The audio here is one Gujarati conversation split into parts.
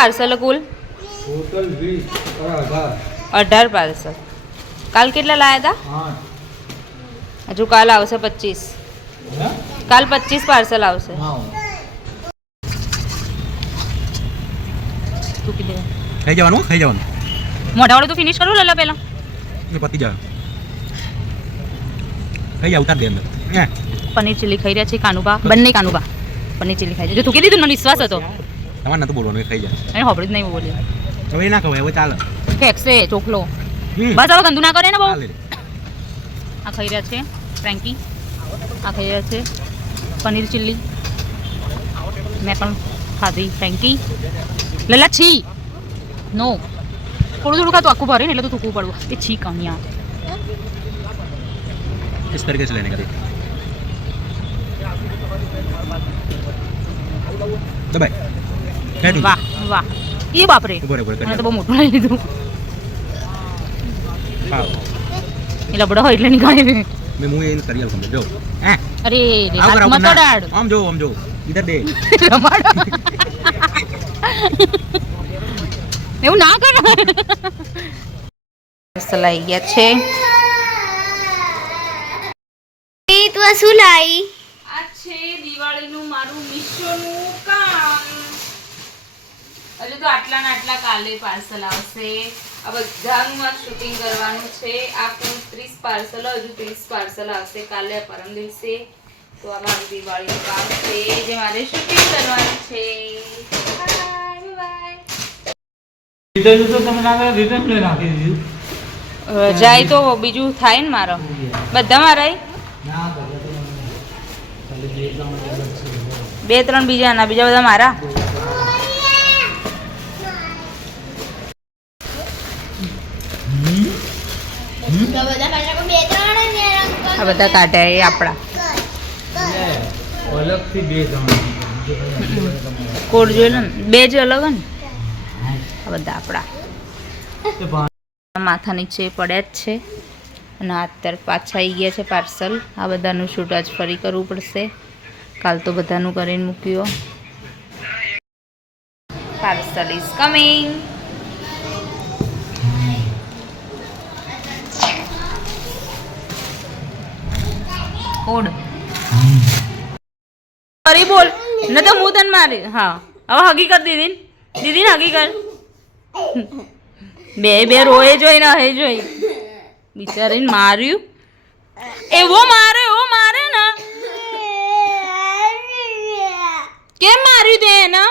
પાર્સલ કુલ? Total 18 parcel. કાલ કેટલા લાયા હતા? 8. હજુ કાલ આવશે 25. કાલ 25 પાર્સલ આવશે. ખાઈ જવાનું મોઢાવાળું તો ફિનિશ કરું લેલા પહેલા. પતી જાય ખાઈ જાવ ઉતાર દે અંદર. પનીર ચીલી ખાઈ રહ્યા છે કાનુબા, બંને કાનુબા પનીર ચીલી ખાઈ છે. તું કીધી તું મને વિશ્વાસ હતો. તમારે નતું બોલવાનું ખાઈ જાય. એને હોબળી જ નહીં બોલી. હવે ના ખવાય હવે ચાલે. ફેંકશે ચોખલો. બસ હવે ગંદુ ના કરે ને બહુ. આ ખાઈ રહ્યા છે ફ્રેન્કી, આ ખાઈ રહ્યા છે પનીર ચીલી. મેં પણ ખાધી ફ્રેન્કી. લલા છી નો થોડું થોડું ખાતું આખું ભરે ને એટલે તો થૂકવું પડવું. એ છી કમિયા इस तरीके से लेने का देख दबाई. વાહ વાહ એ બાપરે મને તો બહુ મોટું લઈ લીધું. એ લબડો હોય એટલે નહીં ખાય. मैं मुंह ये करिए समझ जो અરે હાથ મત અડાડ. हम जो इधर दे એવું ના કર. સલાઈ ગયા છે. તું શું લાઈ? આ છે દિવાળીનું મારું મીશોનું કામ. હજુ તો આટલા ને આટલા કાલે પાર્સલ આવશે. આ બધાનું મારે શૂટિંગ કરવાનું છે. આ કુલ 30 પાર્સલ, હજુ 30 પાર્સલ આવશે કાલે પરમ દિવસે. તો આ મારું દિવાળીનું કામ છે જે મારે શૂટિંગ કરવાનું છે. જાય તો બીજું થાય ને મારો. બધા મારા 2-3 બીજા બધા મારા. આ બધા કાઢ્યા એ આપણા અલગથી 2 કોડ જોઈ લો ને, 2 જ અલગ ને. આ બધા આપણા માથા નીચે પડ્યા જ છે. અને અત્યારે પાછા આવી ગયા છે પાર્સલ. આ બધાનું શૂટ આજ ફરી કરવું પડશે. કાલ તો બધાનું કરીને મૂક્યો. Parcel is coming. કોડ ફરી બોલ ન તો હું તને મારી. હા હવે હગી કર દીદી. દીદી ને હગી કર. બે રોએ જોઈ ને હે જોઈ બિચારીને માર્યું. એવો મારે ને કેમ માર્યું તે એને?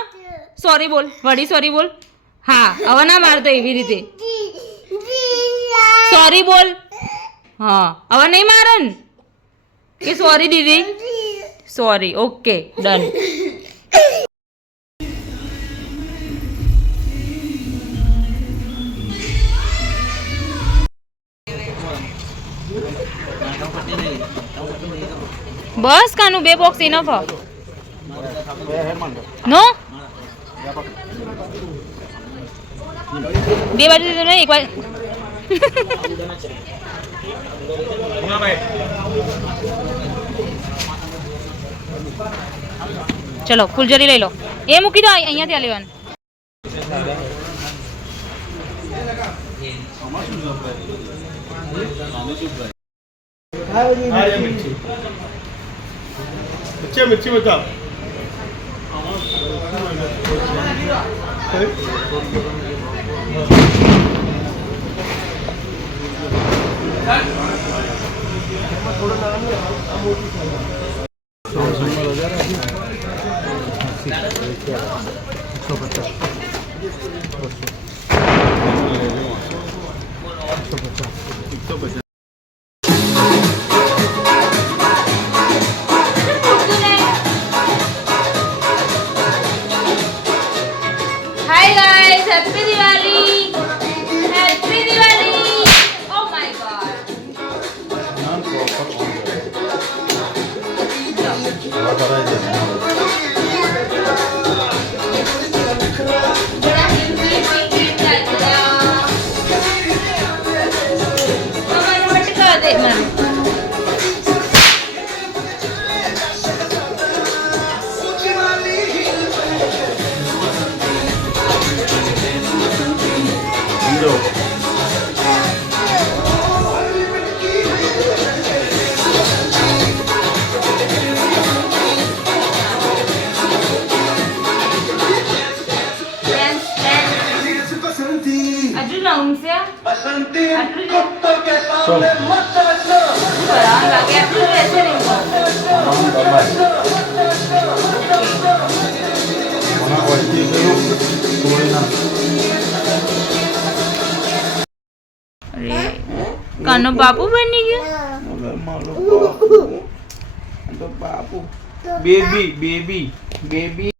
સોરી બોલ, વળી સોરી બોલ. હા હવે ના મારતો એવી રીતે. સોરી બોલ. હા હવે નહીં મારે ને કે સોરી દીદી? સોરી. Okay done. બસ કાનું 2 બોક્સ ઇનફ નો. 2 બાજુ દીધું ને એક બાજુ. ચલો ફૂલજરી લઈ લો. એ મૂકી દો અહીંયાથી આ લેવાનું. मिर्ची बता Hi guys, happy Diwali! Happy Diwali! Oh my god! ભૂસ્યા बसंती આટલું જ? कुत्तों के सामने मत नाचना શું કરવાનું બાકી આટલું જ રહેશે ને અરે કાનો બાપુ બની ગયો બાપુ બેબી બેબી બેબી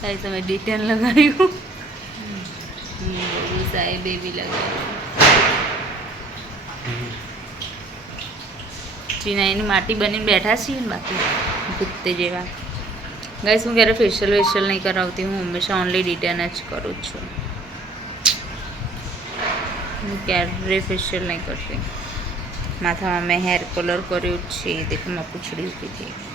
તારી તમે ડિટેલ લગાવ્યું સાહેબ બેબી લગાવ્યું ચીનાઈની માટી બનીને બેઠા છીએ ને બાકી ભૂતતે જેવા ગાઈસ હું ક્યારે ફેશિયલ વેશિયલ નહીં કરાવતી હું હંમેશા ઓનલી ડિટેન જ કરું છું હું ક્યારે ફેશિયલ નહીં કરતી માથામાં મેં હેર કલર કર્યું જ છે દેખો મેં પૂછડી ઉભી થઈ